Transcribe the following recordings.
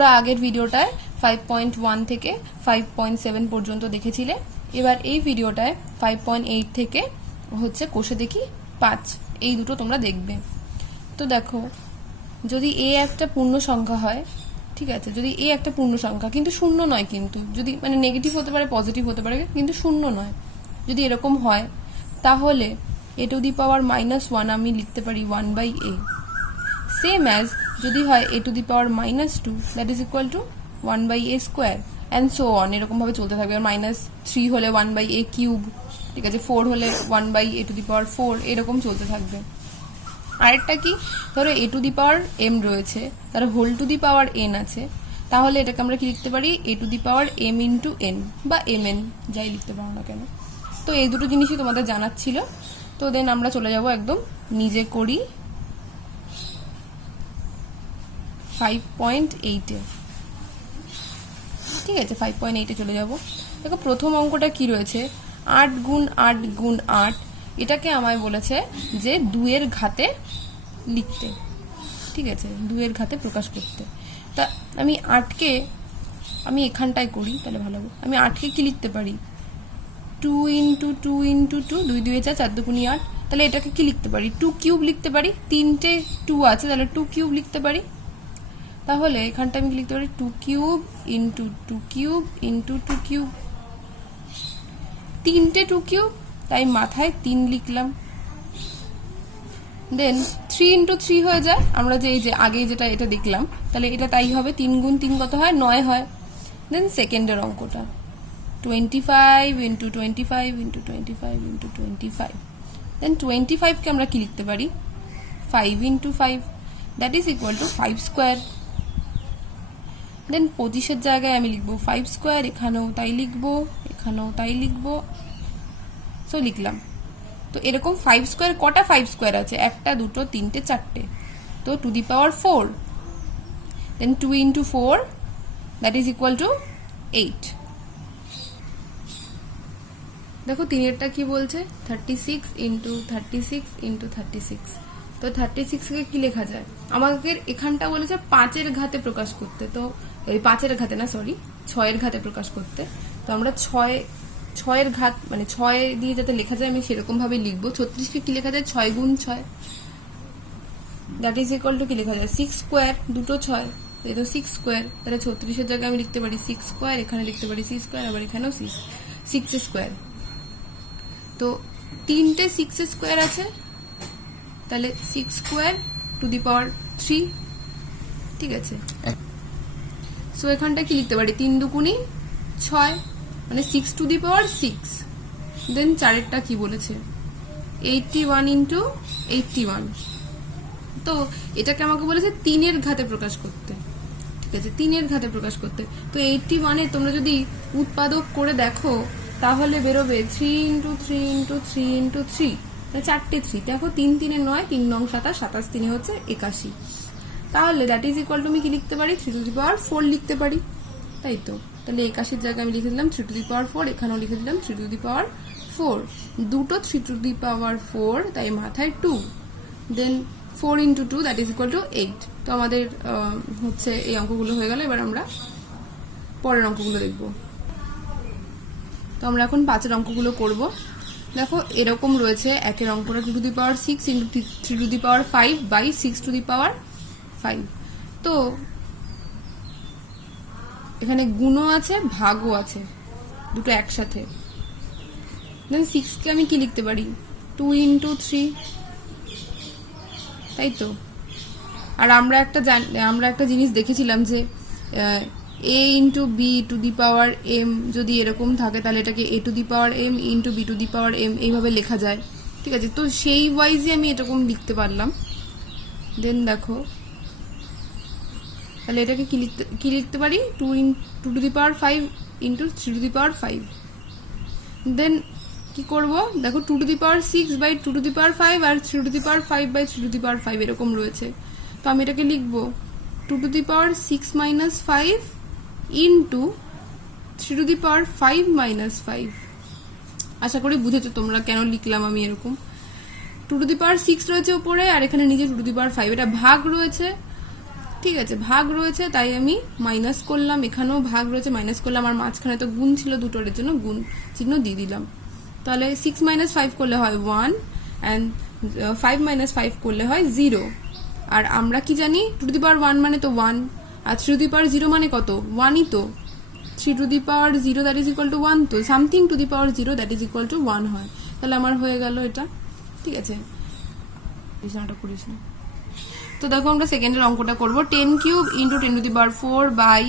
তোমরা আগের ভিডিওটায় 5.1 থেকে 5.7 পর্যন্ত দেখেছিলে। এবার এই ভিডিওটায় 5.8 থেকে হচ্ছে কোষে দেখি 5, এই দুটো তোমরা দেখবে। তো দেখো, যদি এ একটা পূর্ণ সংখ্যা হয়, ঠিক আছে, যদি এ একটা পূর্ণ সংখ্যা কিন্তু শূন্য নয়, কিন্তু যদি মানে নেগেটিভ হতে পারে, পজিটিভ হতে পারে, কিন্তু শূন্য নয়, যদি এরকম হয় তাহলে a টু দি পাওয়ার -1 আমি লিখতে পারি 1/a। সেম অ্যাজ যদি হয় a to the power -2 that is equal two 1/a square and so on, এরকম ভাবে চলতে থাকবে। আর -3 হলে 1/a কিউব, ঠিক আছে, 4 হলে 1/a টু দি পাওয়ার 4, এরকম চলতে থাকবে। আরেকটা কি, ধরো a to the power m রয়েছে, তার whole to the power n আছে, তাহলে এটাকে আমরা কি লিখতে পারি, a to the power m into n বা mn, যাই লিখতে পারো না কেন। তো এই দুটো জিনিসই তোমাদের জানার ছিল। তো দেন আমরা চলে যাব একদম নিজে করি 5.8-এ। ঠিক আছে, 5.8-এ চলে যাব। দেখো প্রথম অঙ্কটা কি রয়েছে, 8 গুণ 8 গুণ 8, এটাকে আমায় বলেছে যে 2 এর ঘাতে লিখতে, ঠিক আছে, 2 এর ঘাতে প্রকাশ করতে। তা আমি 8কে আমি এখানটায় করি, তাহলে ভালো হবে। আমি 8কে কি লিখতে পারি, 2 ইন্টু 2 ইন্টু 2, 2 2 4, 4 2 8, তাহলে এটাকে কি লিখতে পারি, 2 কিউব লিখতে পারি। 3টে 2 আছে, তাহলে 2 কিউব লিখতে পারি। তাহলে এখানটা আমি কি লিখতে পারি, 2 cube into 2 cube into 2 cube, 3টে 2 কিউব, তাই মাথায় 3 লিখলাম। দেন 3 ইন্টু 3 হয়ে যায়, আমরা যে এই যে আগে যেটা এটা দেখলাম, তাহলে এটা তাই হবে, 3 গুণ 3 কত হয়, 9 হয়। দেন সেকেন্ডের অঙ্কটা 25 ইন্টু 25 ইন্টু 25 ইন্টু 25, দেন 25কে আমরা কি লিখতে পারি, 5 into 5, that is equal to 5 square. Then 25-এর জায়গায় আমি লিখবো 5 স্কোয়ার, এখানেও তাই লিখবো, এখানেও তাই লিখবো, সো লিখলাম। তো এরকম 5 স্কোয়ার, কটা 5 স্কোয়ার আছে, 1টা 2টো 3টে 4টে, তো to the power 4, then 2 into 4 that is equal to 8। দেখো 3-এরটা কি বলছে, 36 ইন্টু 36 ইন্টু 36, তো 36কে কি লেখা যায়, আমাদের এখানটা বলেছে 5-এর ঘাতে প্রকাশ করতে, তো এই 5-এর ঘাতে না, সরি 6-এর ঘাতে প্রকাশ করতে। তো আমরা 6-এর ঘাত মানে 6 দিয়ে যাতে লেখা যায় আমি সেরকম ভাবে লিখবো। 36কে কি লেখা যায়, 6 গুণ 6, দ্যাট ইজ ইকুয়াল টু কি লেখা যায়, 6 স্কোয়ার, দুটো 6, এই তো 6 স্কোয়ার, তাহলে 36-এর জায়গায় আমি লিখতে পারি 6 স্কোয়ার, এখানে লিখতে পারি 6 স্কোয়ার, আবার এখানেও 6 স্কোয়ার। তো 3টে 6 স্কোয়ার আছে, তাহলে 6 স্কোয়ার টু দি পাওয়ার 3, ঠিক আছে। সো এখানটা কি লিখতে পারি, 3 দুগুণী 6, মানে 6 টু দি পাওয়ার 6। দেন 4-এরটা কি বলেছে, 81 ইন্টু 81, তো এটাকে আমাকে বলেছে 3-এর ঘাতে প্রকাশ করতে, ঠিক আছে, 3-এর ঘাতে প্রকাশ করতে। তো 81-এ তোমরা যদি উৎপাদক করে দেখো তাহলে বেরোবে 3 ইন্টু 3 ইন্টু 3 ইন্টু 3, মানে 4টে 3, দেখো 3 3 9, 3 9 27, 27 3 হচ্ছে 81। তাহলে দ্যাট ইজ ইকুয়াল টু আমি কি লিখতে পারি, 3 টু দি পাওয়ার 4 লিখতে পারি, তাই তো। তাহলে 81-এর জায়গায় আমি লিখে দিলাম 3 টু দি পাওয়ার 4, এখানেও লিখে দিলাম 3 টু দি পাওয়ার 4, দুটো 3 টু দি পাওয়ার 4, তাই মাথায় 2, দেন 4 into 2 that is equal to 8। তো আমাদের হচ্ছে এই অঙ্কগুলো হয়ে গেল। এবার আমরা পরের অঙ্কগুলো দেখব। তো আমরা এখন 5-এর অঙ্কগুলো করব। দেখো এরকম রয়েছে, 1-এর অঙ্কটা 2 to the power 6 into 3 to the power 5 by 6 to the power 5। তো এখানে গুণও আছে ভাগও আছে, দুটো একসাথে। দেন 6কে আমি কি লিখতে পারি, 2 ইন্টু 3, তাই তো। আর আমরা একটা জিনিস দেখেছিলাম যে a into b to the power m যদি এরকম থাকে তাহলে এটাকে a to the power m into b to the power m এইভাবে লেখা যায়, ঠিক আছে। তো সেই ওয়াইজে আমি এরকম লিখতে পারলাম। দেন দেখো তাহলে এটাকে কি লিখতে পারি, 2 to the power 5 into 3 to the power 5। Then কি করব, দেখো 2 to the power 6 by 2 to the power 5 আর 3 to the power 5 by 3 to the power 5 এরকম রয়েছে। তো আমি এটাকে লিখবো 2 to the power 6 minus 5 into 3 to the power 5 minus 5। আশা করি বুঝেছো তোমরা কেন লিখলাম আমি এরকম। 2 টু দি পাওয়ার 6 রয়েছে উপরে, আর এখানে নিচে 2 টু দি পাওয়ার 5, এটা ভাগ রয়েছে। ঠিক আছে, ভাগ রয়েছে তাই আমি মাইনাস করলাম, এখানেও ভাগ রয়েছে মাইনাস করলাম, আর মাঝখানে তো গুণ ছিল দুটোর জন্য গুণ চিহ্ন দিয়ে দিলাম। তাহলে 6 - 5 করলে হয় 1 অ্যান্ড 5 - 5 করলে হয় 0। আর আমরা কি জানি 2 টু দি পাওয়ার 1 মানে তো 1, আর 3 টু দি পাওয়ার 0 মানে কত 1ই তো। 3 to the power 0 that is equal to 1, তো something to the power 0 that is equal to 1 হয়। তাহলে আমার হয়ে গেল এটা। ঠিক আছে, করিস না। তো দেখো আমরা সেকেন্ডের অঙ্কটা করব। 10 cube into 10 to the power 4 by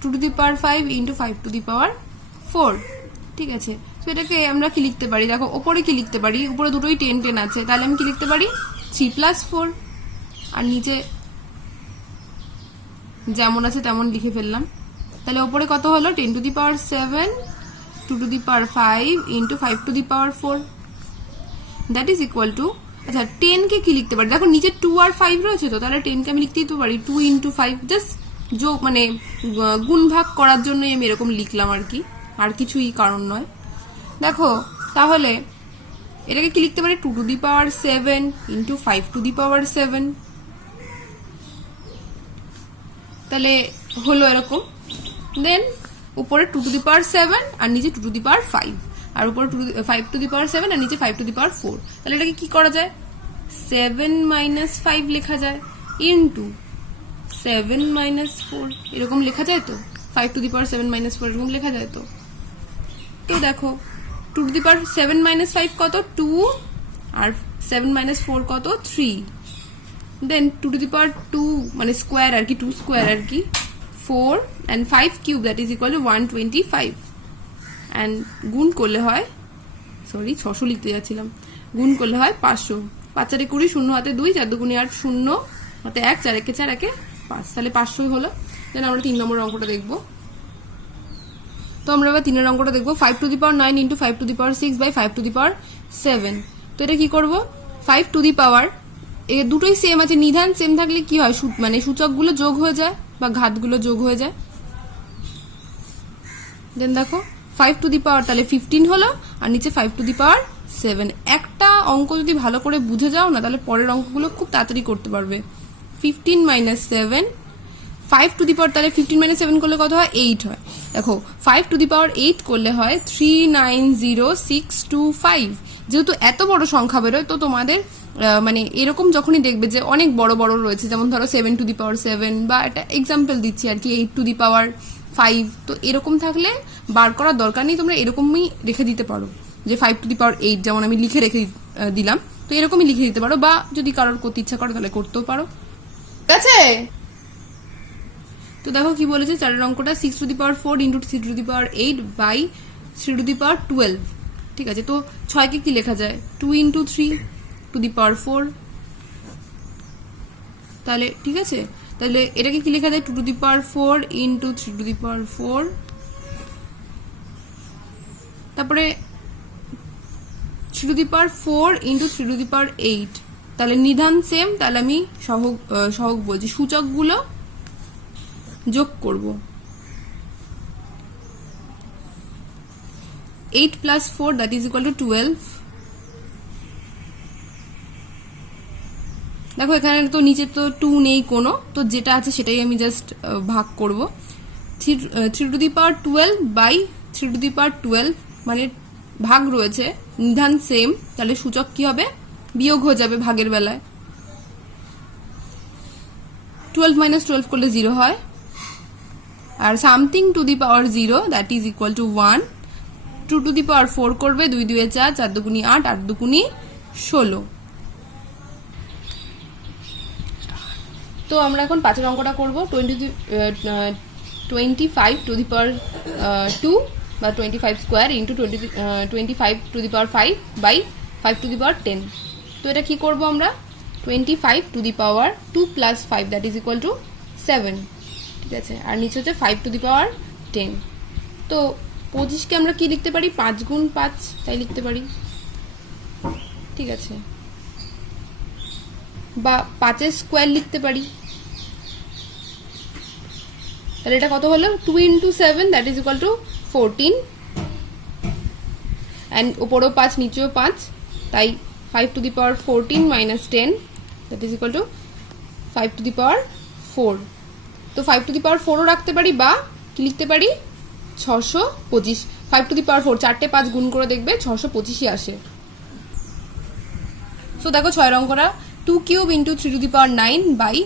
2 to the power 5 into 5 to the power 4। ঠিক আছে, তো এটাকে আমরা কি লিখতে পারি, দেখো ওপরে কি লিখতে পারি, উপরে দুটোই 10 10 আছে, তাহলে আমি কি লিখতে পারি 3 + 4, আর নিচে যেমন আছে তেমন লিখে ফেললাম। তাহলে ওপরে কত হলো 10 to the power 7 2 to the power 5 into 5 to the power 4 that is equal two, আচ্ছা 10 কে কি লিখতে পারি, দেখো নিচে 2 আর 5 রয়েছে, তো তাহলে 10 কে আমি লিখতে দিতে পারি 2 ইন্টু 5, জাস্ট যোগ মানে গুণ ভাগ করার জন্যই আমি এরকম লিখলাম আর কি, আর কিছুই কারণ নয়। দেখো তাহলে এটাকে কি লিখতে পারি 2 to the power 7 into 5 to the power 7, তাহলে হলো এরকম। দেন উপরে 2 টু দি পাওয়ার 7 আর নিচে 2 টু দি পাওয়ার 5, আর উপরে 5 টু দি পাওয়ার 7 আর নিচে 5 টু দি পাওয়ার 4। তাহলে এটাকে কি করা যায় 7 - 5 লেখা যায় ইন্টু 7 - 4 এরকম লেখা যায় তো, 5 টু দি পাওয়ার 7 - 4 এরকম লেখা যায় তো। তো দেখো 2 টু দি পাওয়ার 7 - 5 কত 2, আর 7 - 4 কত 3, দেন 2 টু দি পাওয়ার 2 মানে স্কোয়ার আর কি, 2 স্কোয়ার আর কি 4 and 5 cube that is equal two 125 and গুণ করলে হয় 600 লিখতে যাচ্ছিলাম, গুণ করলে হয় 500। 5 4 20, 0 হাতে 2, 4 2 8, 0 হাতে 1, 4 1 4 1 5, তাহলে 500 হলো। দেন আমরা 3 নম্বর অঙ্কটা দেখবো। তো আমরা এবার 3 অঙ্কটা দেখবো। 5 to the power 9 into 5 to the power 6 by 5 to the power 7। তো এটা কি করব 5 টু দি পাওয়ার, এই দুটোই সেম আছে, নিধান সেম থাকলে কি হয় মানে সূচকগুলো যোগ হয়ে যায় বা ঘাতগুলো যোগ হয়ে যায়। দেন দেখো 5 টু দি পাওয়ার তাহলে 15 হলো, আর নিচে 5 টু দি পাওয়ার 7। একটা অঙ্ক যদি ভালো করে বুঝে যাও না তাহলে পরের অঙ্কগুলো খুব তাড়াতাড়ি করতে পারবে। 15 - 7, 5 টু দি পাওয়ার তাহলে 15 - 7 করলে কত হয় 8 হয়। দেখো 5 টু দি পাওয়ার 8 করলে হয় 390625। যেহেতু এত বড় সংখ্যা বেরোয় তো তোমাদের মানে এরকম যখনই দেখবে যে অনেক বড় বড় রয়েছে, যেমন ধরো 7 টু দি পাওয়ার 7 বা একটা এক্সাম্পল দিচ্ছি আর কি 8 টু দি পাওয়ার 5, তো এরকম থাকলে বার করার দরকার নেই, তোমরা এরকমই রেখে দিতে পারো যে 5 টু দি পাওয়ার 8 যেমন আমি লিখে রেখে দিলাম, তো এরকমই লিখে দিতে পারো, বা যদি কারোর করতে ইচ্ছা করো তাহলে করতেও পারো। ঠিক আছে, তো দেখো কি বলেছে 4 অঙ্কটা 6 to the power 4 into 3 to the power 8 by 3 to the power 12। ঠিক আছে, তো 6 কে কি লেখা যায় 2 ইন্টু 3 টু দি পাওয়ার 4। তাহলে ঠিক আছে, তাহলে এটাকে কি লেখা যায় 2 to the power 4 into 3 to the power 4। তারপরে 3 to the power 4 into 3 to the power 8। তাহলে নিধান সেম, তাহলে আমি সহগ বলছি, সূচকগুলো যোগ করব। 8 + 4 দ্যাট ইজ ইকুয়াল টু 12। দেখো এখানে তো নিচে তো 2 নেই কোনো, তো যেটা আছে সেটাই আমি জাস্ট ভাগ করব। 3 to the power 12 by 3 to the power 12 মানে ভাগ রয়েছে, নিধান সেম, তাহলে সূচক কি হবে বিয়োগ হয়ে যাবে ভাগের বেলায়। 12 - 12 করলে 0 হয়, আর something to the power 0 that is equal to 1। 2 to the power 4 করবে, 2 2 4, 4 2 8, 8 2 16। তো আমরা এখন 5 অঙ্কটা করব। 25 টু দি পাওয়ার 2 বা 25 square into 25 to the power 5 by 5 to the power 10। তো এটা কি করব আমরা 25 to the power 2 + 5 that is equal to 7। ঠিক আছে, আর নিচে হচ্ছে 5 টু দি পাওয়ার 10। তো 25কে আমরা কি লিখতে পারি 5 গুণ 5 তাই লিখতে পারি। ঠিক আছে, বা 5 স্কোয়ার লিখতে পারি। তাহলে এটা কত হলো 2 into 7 that is equal to 14, and উপরেও 5 নিচেও 5, তাই 5 to the power 14 - 10 that is equal to 5 to the power 4। তো 5 টু দি পাওয়ার 4ও রাখতে পারি, বা কি লিখতে পারি 625। 5 টু দি পাওয়ার 4 চারটে 5 গুণ করে দেখবে 625ই আসে। সো দেখো 6 অঙ্কটা 2 cube into 3 to the power 9 by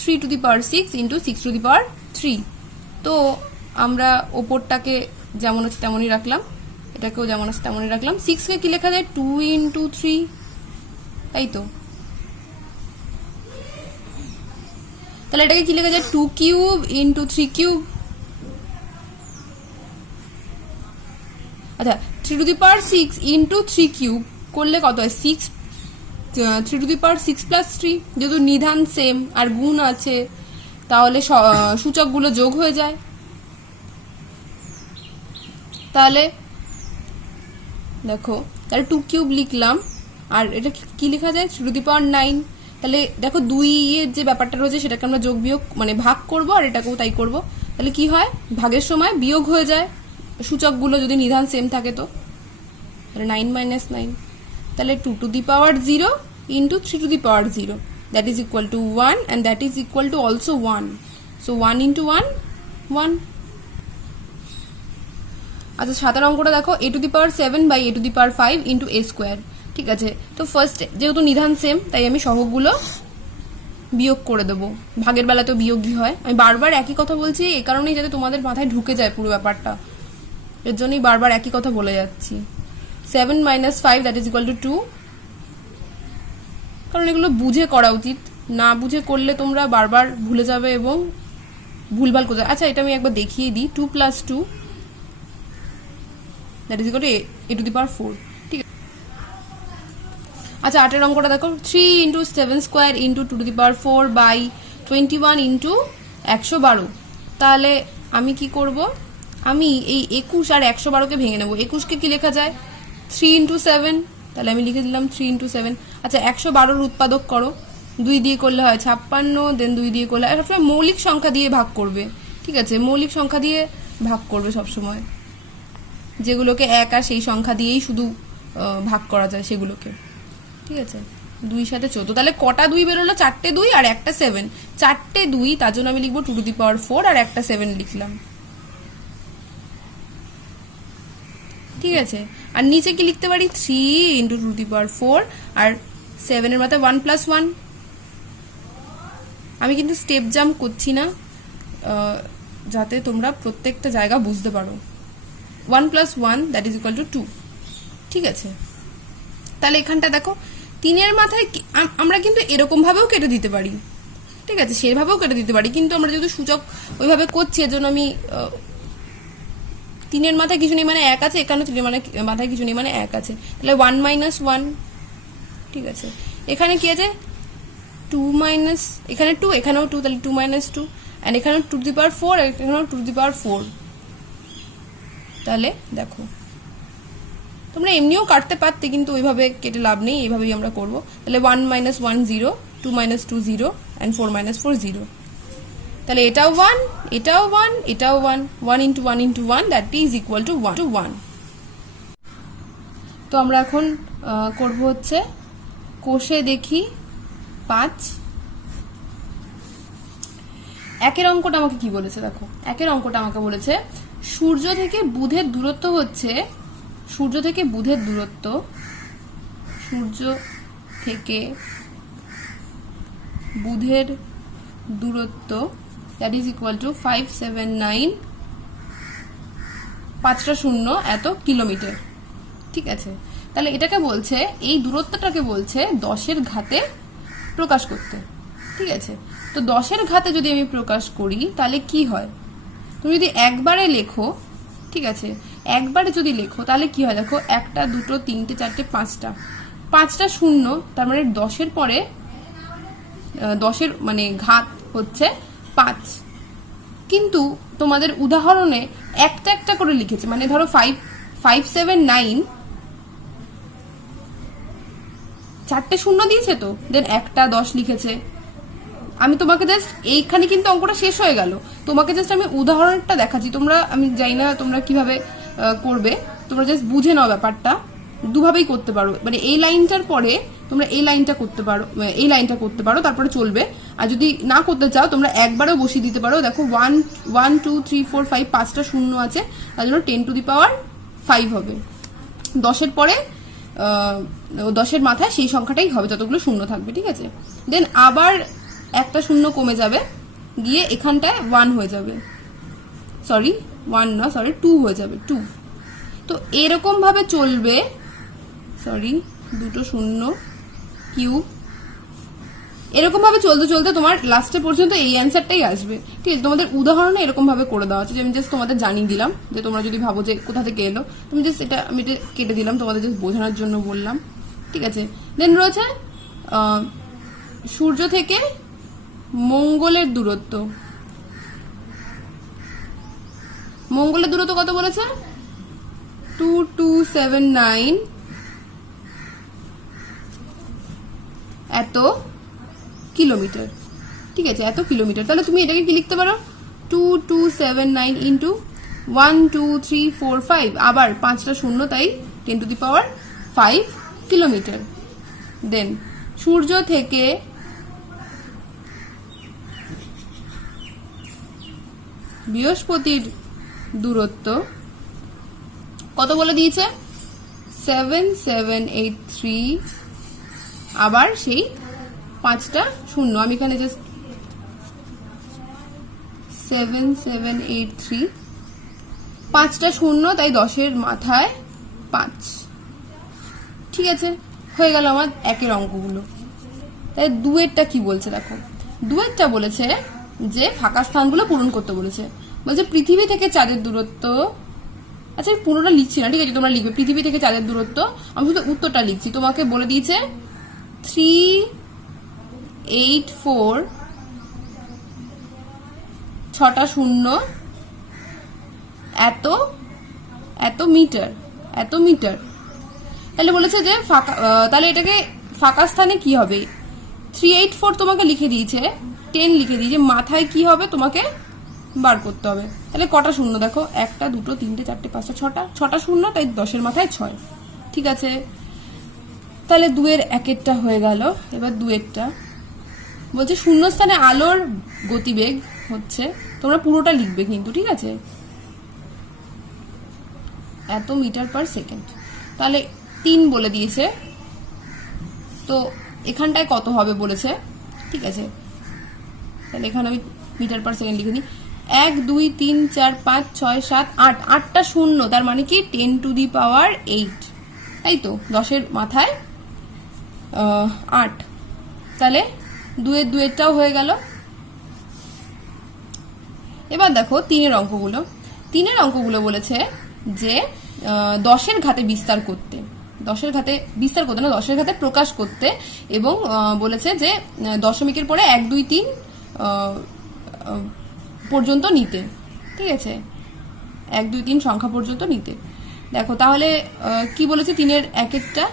3 to the power 6 into 6 to the power 3। তো আমরা ওপরটাকে যেমন আছে তেমনই রাখলাম, এটাকেও যেমন আছে তেমনই রাখলাম। 6কে কি লেখা যায় 2 ইন্টু 3, তাই তো। তাহলে এটাকে কি লেখা যায় 2 কিউব ইন্টু 3 কিউব। আচ্ছা 3 to the power 6 into 3 cube করলে কত হয় 6, 3 টু দি পাওয়ার 6 প্লাস 3, যেহেতু নিধান সেম আর গুণ আছে তাহলে সূচকগুলো যোগ হয়ে যায়। তাহলে দেখো তাহলে 2 কিউব লিখলাম, আর এটা কি লেখা যায় 3 টু দি পাওয়ার 9। তাহলে দেখো 2 এর যে ব্যাপারটা রয়েছে সেটাকে আমরা যোগ বিয়োগ মানে ভাগ করব, আর এটাকেও তাই করব। তাহলে কি হয় ভাগের সময় বিয়োগ হয়ে যায় সূচকগুলো যদি নিধান সেম থাকে। তো তাহলে 9 মাইনাস 9, তাহলে 2 to the power 0 into 3 to the power 0, that is equal to 1, and that is equal to also 1। So 1 into 1 1। আচ্ছা 7 অঙ্কটা দেখো a to the power 7 by a to the power 5 into a square. ঠিক আছে, তো first যেহেতু নিধান same তাই আমি সহগগুলো বিয়োগ করে দেবো, ভাগের বেলা তো বিয়োগই হয়। আমি বারবার একই কথা বলছি এই কারণেই যাতে তোমাদের মাথায় ঢুকে যায় পুরো ব্যাপারটা, এর জন্যই বারবার একই কথা বলে যাচ্ছি। 7 minus 5 that is equal two 2, কারণ এগুলো বুঝে করা উচিত, না বুঝে করলে তোমরা বারবার ভুলে যাবে এবং ভুলভাল করে। আচ্ছা এটা আমি একবার দেখিয়ে দিই, 2 plus 2 that is equal to a to the power 4। ঠিক আছে, আচ্ছা 8 অঙ্কটা দেখো 3 into 7 square into 2 to the power 4 by 21 into 112। তাহলে আমি কি করব, আমি এই 21 আর 112কে ভেঙে নেব। 21কে কি লেখা যায় 3 ইন্টু 7, তাহলে আমি লিখে দিলাম 3 ইন্টু 7। আচ্ছা 112 উৎপাদক করো, 2 দিয়ে করলে হয় 56, দেন 2 দিয়ে করলে সবসময় মৌলিক সংখ্যা দিয়ে ভাগ করবে। ঠিক আছে, মৌলিক সংখ্যা দিয়ে ভাগ করবে সবসময়, যেগুলোকে 1 আর সেই সংখ্যা দিয়েই শুধু ভাগ করা যায় সেগুলোকে। ঠিক আছে, 2 সাথে 14, তাহলে কটা 2 বেরোলো 4টে 2 আর একটা 7, 4টে 2, তার জন্য আমি লিখবো 2 টু দি পাওয়ার 4 আর একটা 7 লিখলাম। ঠিক আছে, আর নিচে কি লিখতে পারি 3 ইন্টু 2 টু দি পাওয়ার 4 আর 7 এর মাথায় 1 প্লাস 1। আমি কিন্তু স্টেপ জাম্প করছি না যাতে তোমরা প্রত্যেকটা জায়গা বুঝতে পারো। 1 plus 1 that is equal two 2। ঠিক আছে, তাহলে এখানটা দেখো 3 এর মাথায় আমরা কিন্তু এরকম ভাবেও কেটে দিতে পারি। ঠিক আছে, সেভাবেও কেটে দিতে পারি, কিন্তু আমরা যেহেতু সূচক ওইভাবে করছি এর জন্য আমি 3 এর মাথায় কিছু নেই মানে 1 আছে, এখানে 3 এর মাথায় কিছু নেই মানে 1 আছে, তাহলে 1 মাইনাস 1। ঠিক আছে, এখানে কি আছে 2 মাইনাস, এখানে 2 এখানেও 2, তাহলে 2 মাইনাস 2, অ্যান্ড এখানেও 2 টু দি পাওয়ার 4 এখানেও 2 টু দি পাওয়ার 4। তাহলে দেখো তোমরা এমনিও কাটতে পারতে, কিন্তু ওইভাবে কেটে লাভ নেই, এইভাবেই আমরা করব। তাহলে 1 মাইনাস 1 0, 2 মাইনাস 2 0, অ্যান্ড 4 মাইনাস 4 0। তাহলে এটাও 1, এটাও 1, এটাও 1, 1 into 1 into 1 that is equal to 1 to 1। তো আমরা এখন করব হচ্ছে কোষে দেখি 5। একের অঙ্কটা আমাকে কি বলেছে দেখো, একের অঙ্কটা আমাকে বলেছে সূর্য থেকে বুধের দূরত্ব হচ্ছে, সূর্য থেকে বুধের দূরত্ব, সূর্য থেকে বুধের দূরত্ব দ্যাট ইজ ইকুয়াল টু 579 5টা 0 এত কিলোমিটার। ঠিক আছে, তাহলে এটাকে বলছে এই দূরত্বটাকে বলছে 10-এর ঘাতে প্রকাশ করতে। ঠিক আছে, তো 10-এর ঘাতে যদি আমি প্রকাশ করি তাহলে কি হয়, তুমি যদি একবারে লেখো, ঠিক আছে একবারে যদি লেখো তাহলে কি হয় দেখো 1 2 3 4 5টা 0, তার মানে 10-এর পরে 10-এর মানে ঘাত হচ্ছে 5। কিন্তু তোমাদের উদাহরণে একটা একটা করে লিখেছে, মানে ধরো 579 4টে 0 দিয়েছে, তো দেন একটা 10 লিখেছে। আমি তোমাকে জাস্ট এইখানে কিন্তু অঙ্কটা শেষ হয়ে গেল, তোমাকে জাস্ট আমি উদাহরণটা দেখাচ্ছি, তোমরা আমি জানি না তোমরা কিভাবে করবে, তোমরা জাস্ট বুঝে নাও ব্যাপারটা। দুভাবেই করতে পারো, মানে এই লাইনটার পরে তোমরা এই লাইনটা করতে পারো, এই লাইনটা করতে পারো, তারপরে চলবে। আর যদি না করতে চাও তোমরা একবারও বসিয়ে দিতে পারো। দেখো 1 1 2 3 4 5 5টা শূন্য আছে, তার জন্য 10⁵ হবে। 10-এর পরে 10-এর মাথায় সেই সংখ্যাটাই হবে যতগুলো শূন্য থাকবে, ঠিক আছে। দেন আবার একটা শূন্য কমে যাবে, গিয়ে এখানটায় 1 হয়ে যাবে, সরি 1 না, সরি 2 হয়ে যাবে, 2। তো এরকম ভাবে চলবে, সরি দুটো শূন্য কিউব, এরকম ভাবে চলতে চলতে তোমার লাস্টে পর্যন্ত এই অ্যান্সারটাই আসবে, ঠিক আছে। তোমাদের উদাহরণে এরকম ভাবে করে দেওয়া আছে, যে আমি জাস্ট তোমাদের জানিয়ে দিলাম, যে তোমরা যদি ভাবো যে কোথা থেকে এলো, তুমি জাস্ট আমি এটা কেটে দিলাম, তোমাদের জাস্ট বোঝানোর জন্য বললাম, ঠিক আছে। দেন রয়েছে সূর্য থেকে মঙ্গলের দূরত্ব। মঙ্গলের দূরত্ব কত বলেছে? 2279 এত কিলোমিটার, ঠিক আছে, এত কিলোমিটার। তাহলে তুমি এটাকে কি লিখতে পারো? 2279 ইন্টু 1 2 3 4 5, আবার 5টা শূন্য, তাই 10⁵ কিলোমিটার। দেন সূর্য থেকে বৃহস্পতির দূরত্ব কত বলে দিয়েছে? 7783, আবার সেই 5টা শূন্য, আমি এখানে জাস্ট 7783, 5টা শূন্য, তাই 10-এর মাথায় 5, ঠিক আছে। হয়ে গেল আমার 1-এর অঙ্কগুলো। তাই 2-এরটা কি বলছে দেখো। 2-এরটা বলেছে যে ফাঁকা স্থানগুলো পূরণ করতে বলেছে। বলছে পৃথিবী থেকে চাঁদের দূরত্ব, আচ্ছা আমি পুরোটা লিখছি না, ঠিক আছে, তোমরা লিখবে পৃথিবী থেকে চাঁদের দূরত্ব, আমি শুধু উত্তরটা লিখছি। তোমাকে বলে দিয়েছে 384, 6টা শূন্য, এত এত মিটার, এত মিটার। তাহলে বলেছে যে ফাঁকা, তাহলে এটাকে ফাঁকা স্থানে কি হবে? 384 তোমাকে লিখে দিয়েছে, 10 লিখে দিয়েছে, মাথায় কি হবে তোমাকে বার করতে হবে। তাহলে কটা শূন্য দেখো, 1টা 2টো 3টে 4টে 5টা 6টা শূন্য, তাই 10-এর মাথায় 6, ঠিক আছে। তাহলে 2-এর 1-এরটা হয়ে গেল। এবার 2-এরটা বলছে শূন্যস্থানে আলোর গতিবেগ হচ্ছে, তোমরা পুরোটা লিখবে কিন্তু, ঠিক আছে, এত মিটার পার সেকেন্ড। তাহলে 3 বলে দিয়েছে, তো এখানটায় কত হবে বলেছে, ঠিক আছে। তাহলে এখানে আমি মিটার পার সেকেন্ড লিখে নিই। 1 2 3 4 5 6 7 8, 8টা শূন্য, তার মানে কি 10⁸, তাই তো, 10-এর মাথায় 8। তাহলে 2-এরটাও হয়ে গেল। এবার দেখো 3-এর অঙ্কগুলো। 3-এর অঙ্কগুলো বলেছে যে 10-এর ঘাতে বিস্তার করতে, 10-এর ঘাতে বিস্তার করতে না, 10-এর ঘাতে প্রকাশ করতে, এবং বলেছে যে দশমিকের পরে 1 2 3 পর্যন্ত নিতে, ঠিক আছে, 1 2 3 সংখ্যা পর্যন্ত নিতে। দেখো তাহলে কি বলেছে 3-এর 1-এরটা,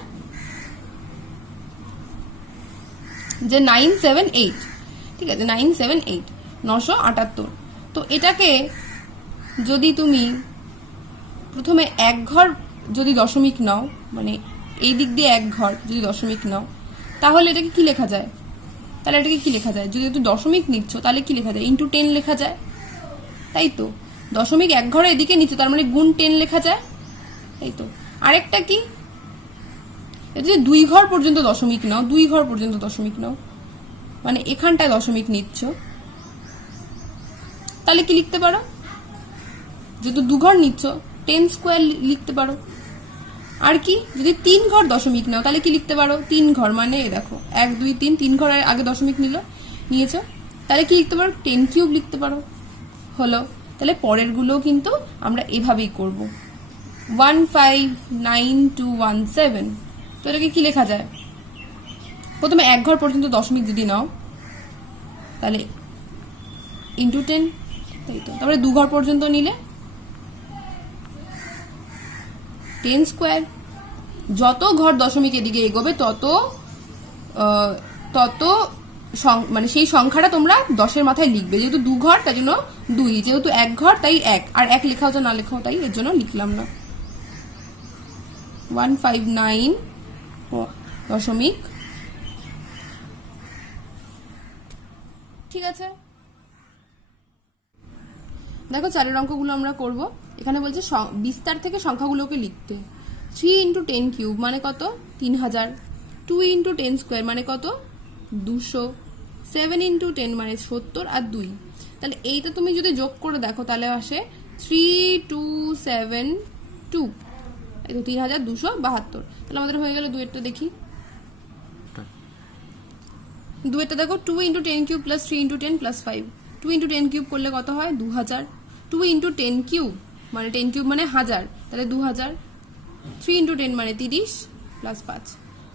যে 978, ঠিক আছে, 978 978। তো এটাকে যদি তুমি প্রথমে 1 ঘর যদি দশমিক নাও, মানে এই দিক দিয়ে 1 ঘর যদি দশমিক নাও, তাহলে এটাকে কি লেখা যায়? তাহলে এটাকে কি লেখা যায়? যদি তুমি দশমিক নিচ্ছ তাহলে কি লেখা যায়? ইন্টু 10 লেখা যায়, তাই তো। দশমিক 1 ঘরে এদিকে নিচ্ছ, তার মানে গুণ 10 লেখা যায়, তাই তো। আরেকটা কি, যদি 2 ঘর পর্যন্ত দশমিক নাও, 2 ঘর পর্যন্ত দশমিক নাও, মানে এখানটায় দশমিক নিচ্ছ, তাহলে কি লিখতে পারো? যেহেতু 2 ঘর নিচ্ছ 10 স্কোয়ার লিখতে পারো। আর কি, যদি 3 ঘর দশমিক নাও তাহলে কি লিখতে পারো? 3 ঘর মানে দেখো 1 2 3, 3 ঘর আগে দশমিক নিয়েছো, তাহলে কি লিখতে পারো? 10 কিউব লিখতে পারো, হলো। তাহলে পরের গুলো কিন্তু আমরা এভাবেই করব। 159217, তো এটাকে কি লেখা যায়? প্রথমে 1 ঘর পর্যন্ত দশমিক যদি নাও তাহলে ইন্টু 10, তাই তো। তারপরে 2 ঘর পর্যন্ত নিলে 10 স্কোয়ার। যত ঘর দশমিক এদিকে এগোবে তত মানে সেই সংখ্যাটা তোমরা 10-এর মাথায় লিখবে। যেহেতু 2 ঘর তাই জন্য 2, যেহেতু 1 ঘর তাই 1, আর 1 লেখাও তো না লেখাও তাই এর জন্য লিখলাম না। 159 ঠিক আছে, দেখো চারের অঙ্কগুলো আমরা করব। এখানে বলছে বিস্তার থেকে সংখ্যাগুলোকে লিখতে। 3 × 10 কিউব মানে কত? 3000। 2 × 10 স্কোয়ার মানে কত? 200। 7 × 10 মানে 70 আর 2। তাহলে এইটা তুমি যদি যোগ করে দেখো তাহলে আসে 3272, এই তো 3272। তাহলে আমাদের হয়ে গেল দুয়েরটা। দেখি দুয়েরটা দেখো, 2 × 10 কিউব প্লাস 3 × 10 প্লাস 5। 2 × 10 কিউব করলে কত হয়? 2000। 2 × 10 কিউব মানে 10 কিউব মানে 1000, তাহলে 2000। 3 × 10 মানে 30 প্লাস 5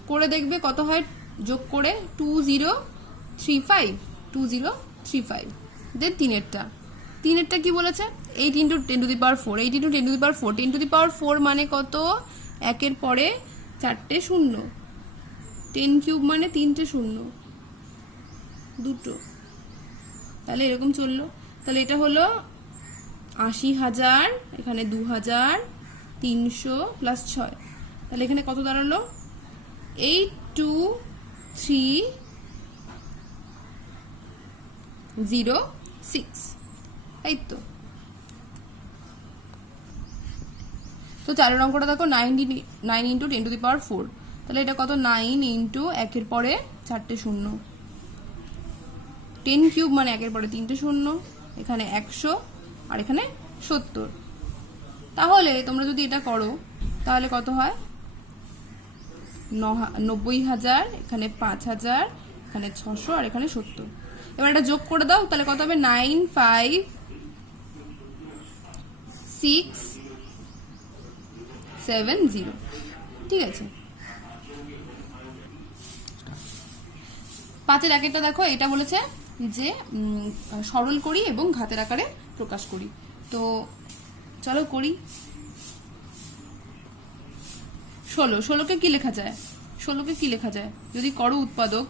করে দেখবে কত হয় যোগ করে। 2035 দেন তিনেরটা কি বলেছে? 8 × 10⁴। 8 × 10⁴। 10⁴ মানে কত? একের পরে 4টে শূন্য। 10 কিউব মানে 3টে শূন্য, 2টো। তাহলে এরকম চললো। তাহলে এটা হলো 80,000, এখানে 2300 প্লাস 6। তাহলে এখানে কত দাঁড়ালো? 82306, এই তো। তো চারের অঙ্কটা দেখো 9 × 10⁴। তাহলে এটা কত? 9 × একের পরে 4টে শূন্য। 10 কিউব মানে একের পরে 3টে শূন্য, এখানে 100 আর এখানে 70। তাহলে তোমরা যদি এটা করো তাহলে কত হয়? 90,000, এখানে 5,000, এখানে 600 আর এখানে 70। এবার এটা যোগ করে দাও তাহলে কত হবে? 95670, ঠিক আছে। 5-এর একেরটা দেখো, এটা বলেছে যে সরল করি এবং ঘাতের আকারে প্রকাশ করি। তো চলো করি। 16কে কি লেখা যায়? 16কে কি লেখা যায়? যদি করো উৎপাদক,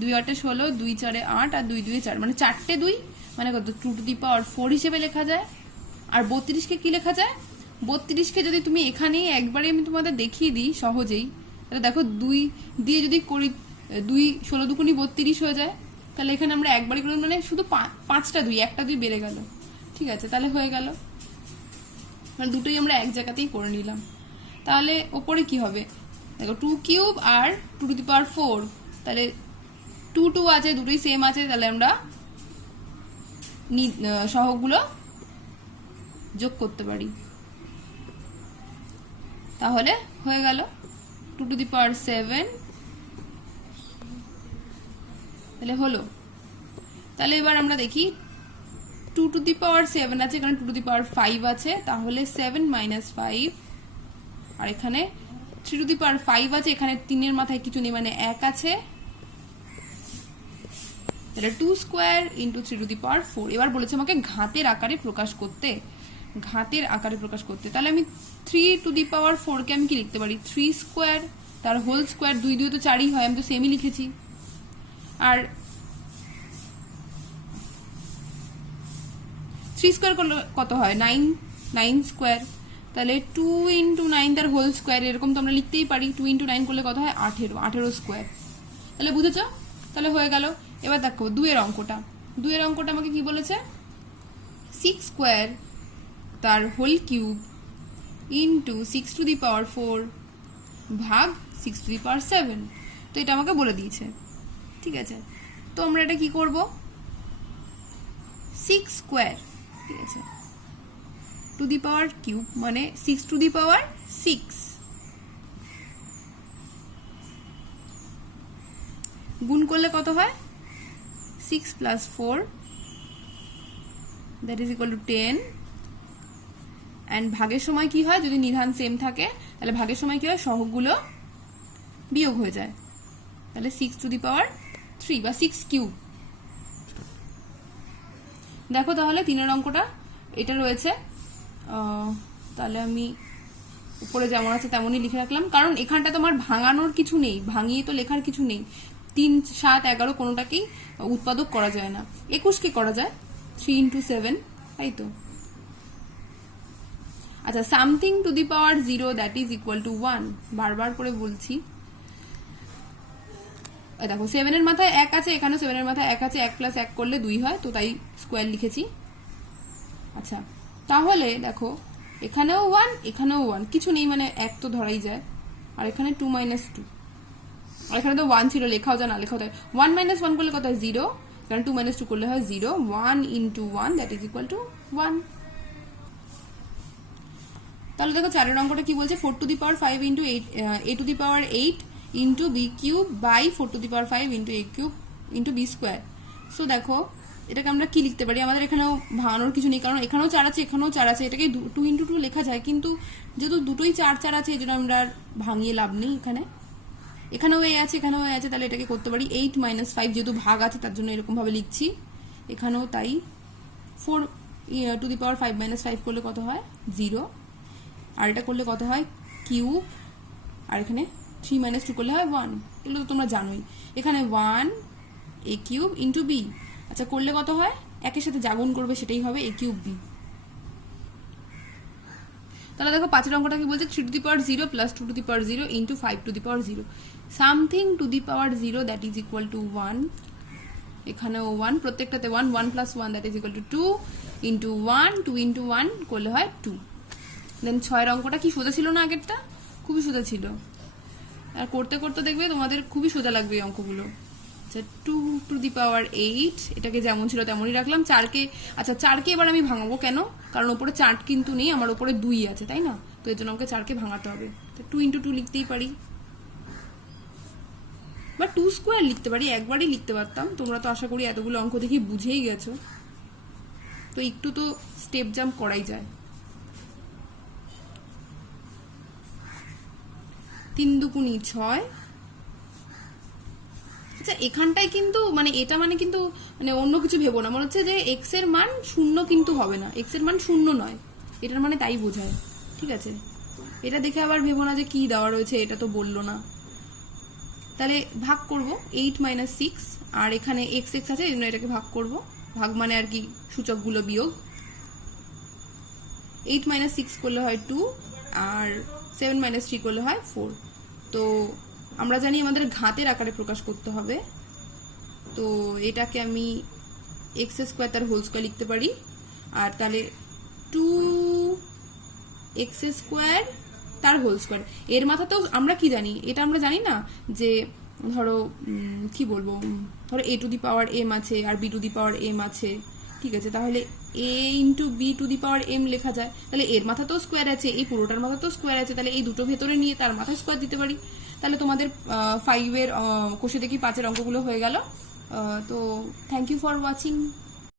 2 × 8 = 16, 2 × 4 = 8 আর 2 × 2 = 4, মানে 4টে 2 মানে কত? 2⁴ হিসেবে লেখা যায়। আর 32কে কি লেখা যায়? 32কে যদি তুমি এখানেই একবারে আমি তোমাদের দেখিয়ে দিই সহজেই, তাহলে দেখো 2 দিয়ে যদি করি, 2 16 × 2 = 32 হয়ে যায়। তাহলে এখানে আমরা একবারই করলাম, মানে শুধু 5টা 2, একটা 2 বেড়ে গেল, ঠিক আছে। তাহলে হয়ে গেল, মানে দুটোই আমরা এক জায়গাতেই করে নিলাম। তাহলে ওপরে কি হবে? দেখো 2 কিউব আর 2⁴, তাহলে 2 2 আছে, দুটোই সেম আছে। তাহলে আমরা সহগগুলো যোগ করতে পারি। তাহলে হয়ে গেল 2⁷, তাহলে হলো। তাহলে এবার আমরা দেখি 2⁷ আছে, এখানে 2⁵ আছে, তাহলে 7 - 5, আর এখানে 3⁵ আছে, এখানে 3-এর মাথায় কিছু নেই মানে 1 আছে, তাহলে 2² × 3⁴। এবার বলেছে আমাকে ঘাতের আকারে প্রকাশ করতে। তাহলে আমি 3⁴কে আমি কি লিখতে পারি? 3² তার হোল স্কোয়ার, 2 2 তো 4ই হয়, আমি তো সেমই লিখেছি। আর 3² করলে কত হয়? 9² তাহলে 2 × 9 তার হোল স্কোয়ার, এরকম তো আমরা লিখতেই পারি। 2 × 9 করলে কত হয়? 18² তাহলে বুঝেছ? তাহলে হয়ে গেল। এবার দেখো 2-এর অঙ্কটা আমাকে কি বলেছে? 6² তার হোল কিউব × 6⁴ ভাগ 6⁷। তো এটা আমাকে বলে দিয়েছে, ঠিক আছে। তো আমরা এটা কি করব? 6² ঠিক আছে, টু দি পাওয়ার কিউব মানে 6⁶, গুণ করলে কত হয়? 6 + 4 that is equal to 10, and ভাগের সময় কি হয়? যদি নিধান সেম থাকে তাহলে ভাগের সময় কি হয়? সহগগুলো বিয়োগ হয়ে যায়। তাহলে 6⁵ বা 6³ দেখো। তাহলে 3-এর অঙ্কটা এটা রয়েছে। তাহলে আমি উপরে যেমন আছে তেমনই লিখে রাখলাম, কারণ এখানটা তোমার ভাঙানোর কিছু নেই, ভাঙিয়ে তো লেখার কিছু নেই। 3 7 11 কোনোটাকেই উৎপাদক করা যায় না। 21কে করা যায় 3 × 7, তাই তো। আচ্ছা, something to the power 0 that is equal to 1, বারবার করে বলছি। দেখো 7 এর মাথায় 1 আছে, এখানেও 7 এর মাথায় 1 আছে, 1 + 1 করলে 2 হয়, তো তাই স্কোয়ার লিখেছি। আচ্ছা, তাহলে দেখো এখানেও 1, এখানেও 1, কিছু নেই, মানে 1 তো ধরাই যায়। আর এখানে 2 - 2, আর এখানে তো 1 ছিল, লেখাও যায় না লেখাও যায়। 1 - 1 করলে কত হয়? 0, কারণ 2 - 2 করলে হয় 0। 1 × 1 দ্যাট ইজ ইকুয়াল টু 1। তাহলে দেখো 4 অঙ্কটা কি বলছে? 4⁵ into a⁸ into b³ by 4⁵ into a³ into b²। So দেখো এটাকে আমরা কি লিখতে পারি? আমাদের এখানেও ভাঙানোর কিছু নেই, কারণ এখানেও 4 আছে, এখানেও 4 আছে, এটাকে 2 × 2 লেখা যায়, কিন্তু যেহেতু দুটোই 4 আছে এই জন্য আমরা ভাঙিয়ে লাভ নেই। এখানেও a আছে, এখানেও a আছে, তাহলে এটাকে করতে পারি 8 - 5, যেহেতু ভাগ আছে তার জন্য এরকম ভাবে লিখছি। এখানেও তাই 4⁵ - 5 করলে কত হয়? 0। আর এটা করলে কত হয়? কিউব। আর এখানে 3 - 2 করলে হয় 1। এগুলো তো তোমরা জানোই। এখানে 1 a³ ইন্টু b। আচ্ছা, করলে কত হয়? একের সাথে যা গুণ করবে সেটাই হবে a³ b। তাহলে দেখো 5 অঙ্কটা কি বলছে? 3⁵0 + 2⁵0 into 5⁵0 something to the power 0 that is equal to 1। এখানেও 1, প্রত্যেকটাতে 1, 1 + 1 that is equal two 2 into 1, 2 × 1 করলে হয় 2। দেন 6 অঙ্কটা কি সোজা ছিল না? আগেরটা খুবই সোজা ছিল, আর করতে করতে দেখবে তোমাদের খুবই সোজা লাগবে এই অঙ্কগুলো। আচ্ছা, 2⁸, এটাকে যেমন ছিল তেমনই রাখলাম। 4কে, আচ্ছা 4কে এবার আমি ভাঙাবো কেন? কারণ ওপরে 4 কিন্তু নেই, আমার ওপরে 2 আছে, তাই না? তো এর জন্য আমাকে 4কে ভাঙাতে হবে। তো 2 × 2 লিখতেই পারি, বা 2² লিখতে পারি, একবারই লিখতে পারতাম। তোমরা তো আশা করি এতগুলো অঙ্ক দেখি বুঝেই গেছো, তো একটু তো স্টেপ জাম্প করাই যায়। 3 × 2 = 6। আচ্ছা, এখানটায় কিন্তু মানে এটা মানে কিন্তু মানে অন্য কিছু ভেবো না, মনে হচ্ছে যে এক্স এর মান 0 কিন্তু হবে না, এক্স এর মান 0 নয়, এটার মানে তাই বোঝায়। ঠিক আছে, এটা দেখে আবার ভেবো না যে কি দেওয়া রয়েছে, এটা তো বললো না। তাহলে ভাগ করব 8 - 6, আর এখানে x আছে এই জন্য এটাকে ভাগ করব। ভাগ মানে আর কি সূচকগুলো বিয়োগ। 8 - 6 করলে হয় 2, আর 7 - 3 করলে হয় 4। তো আমরা জানি আমাদের ঘাতের আকারে প্রকাশ করতে হবে, তো এটাকে আমি x² তার হোল স্কয়ার লিখতে পারি। আর তাহলে 2x² তার হোল স্কয়ার। এর মাথাতেও আমরা কি জানি? এটা আমরা জানি না যে ধরো কি বলবো, ধরো a⁴m আছে আর b⁴m আছে। ঠিক আছে, তাহলে a × b⁴m লেখা যায়। তাহলে এর মাথাতেও স্কোয়ার আছে, এই পুরোটার মাথাতেও স্কোয়ার আছে, তাহলে এই দুটো ভেতরে নিয়ে তার মাথায় স্কোয়ার দিতে পারি। তাহলে তোমাদের 5 এর কোষে দেখি 5 এর অঙ্কগুলো হয়ে গেল। তো থ্যাংক ইউ ফর ওয়াচিং।